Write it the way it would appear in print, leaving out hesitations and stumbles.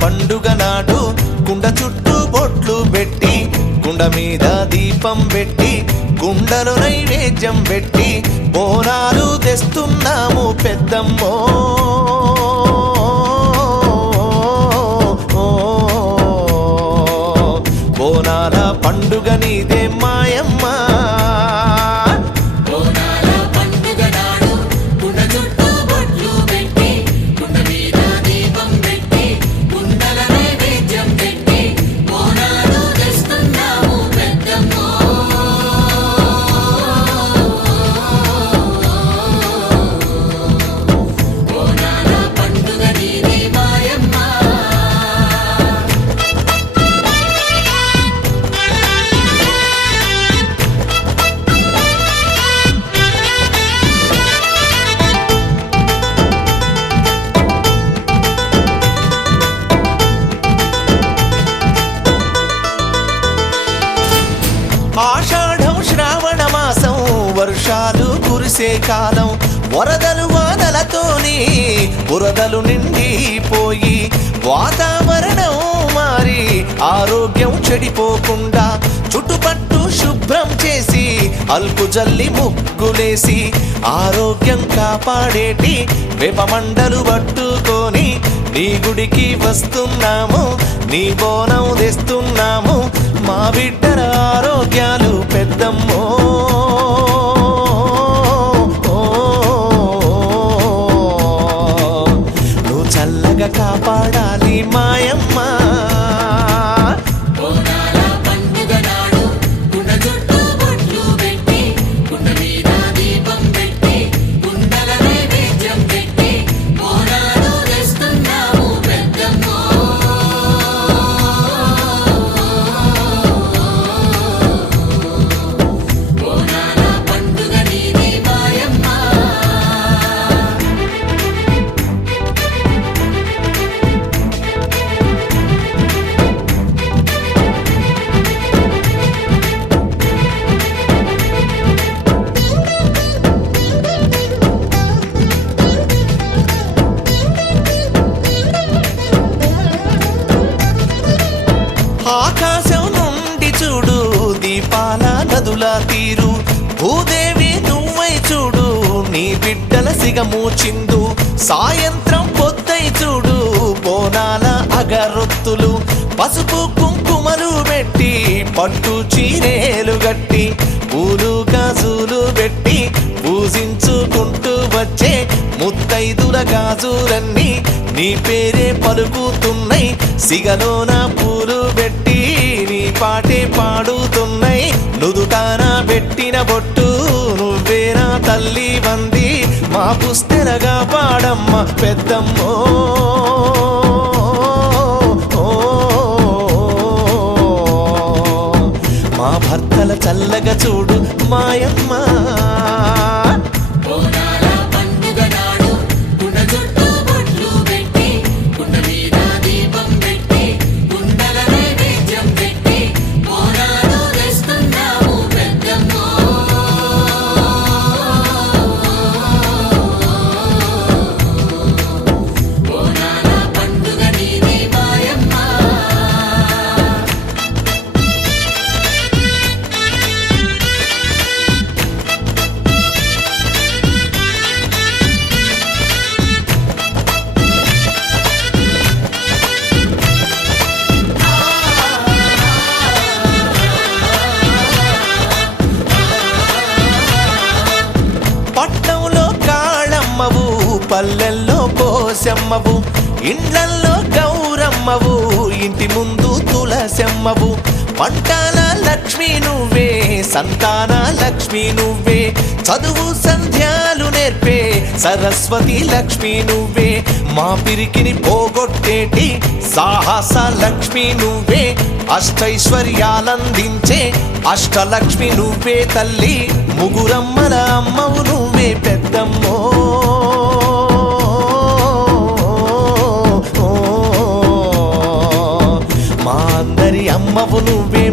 పండుగ నాడు కుండ చుట్టూ బొట్లు పెట్టి కుండ మీద దీపం పెట్టి కుండలు నైవేద్యం పెట్టి బోనాలు తెస్తున్నాము పెద్దమ్మో. బోనాల పండుగ నీదే మాయమ్మ. ఆషాఢం శ్రావణ మాసం వర్షాలు కురిసే కాలం వరదలు వానలతోని బురదలు నిండిపోయి వాతావరణం మారి ఆరోగ్యం చెడిపోకుండా చుట్టుపట్టు శుభ్రం చేసి అల్కు జల్లి ముగ్గులేసి ఆరోగ్యం కాపాడేటి వేపమండలు పట్టుకొని నీ గుడికి వస్తున్నాము, నీ బోనం తెస్తున్నాము, మా బిడ్డల ఆరోగ్యాలు పెద్దమ్మో. నువ్వు చల్లగా కాపాడాలి మాయమ్మ. ఆకాశం నుండి చూడు దీపాల నదుల తీరు, భూదేవి నువ్వై చూడు నీ బిడ్డల సిగము చిందు. సాయంత్రం పొద్దై చూడు బోనాల అగరొత్తులు, పసుపు కుంకుమలు పెట్టి పట్టు చీరేలు గట్టి పూలు గాజులు పెట్టి పూజించుకుంటూ వచ్చే ముత్తైదుల గాజులన్నీ నీ పేరే పలుకుతున్నాయి. సిగలోన పూలు పెట్టి నీ పాటే పాడుతున్నాయి. నుదుటాన పెట్టిన బొట్టు నువ్వేనా తల్లి వంది, మా పుస్తెలగా పాడమ్మ పెద్దమ్మో. మా భర్తల చల్లగా చూడు మాయమ్మ. పట్నంలో కాళమ్మవు, పల్లెల్లో పోసమ్మవు, ఇండ్లల్లో గౌరమ్మవు, ఇంటి ముందు తులసమ్మవు. పంటాల లక్ష్మి నువ్వే, సంతాన లక్ష్మి నువ్వే, చదువు సంధ్యాలు నేర్పే సరస్వతి లక్ష్మి నువ్వే. మా పిరికిని పోగొట్టేటి సాహస లక్ష్మి నువ్వే, అష్టైశ్వర్యాలందించే అష్టలక్ష్మి నువ్వే తల్లి. ముగురమ్మల అమ్మవు నువ్వే పెద్దమ్మో. మా అందరి అమ్మవు నువ్వే.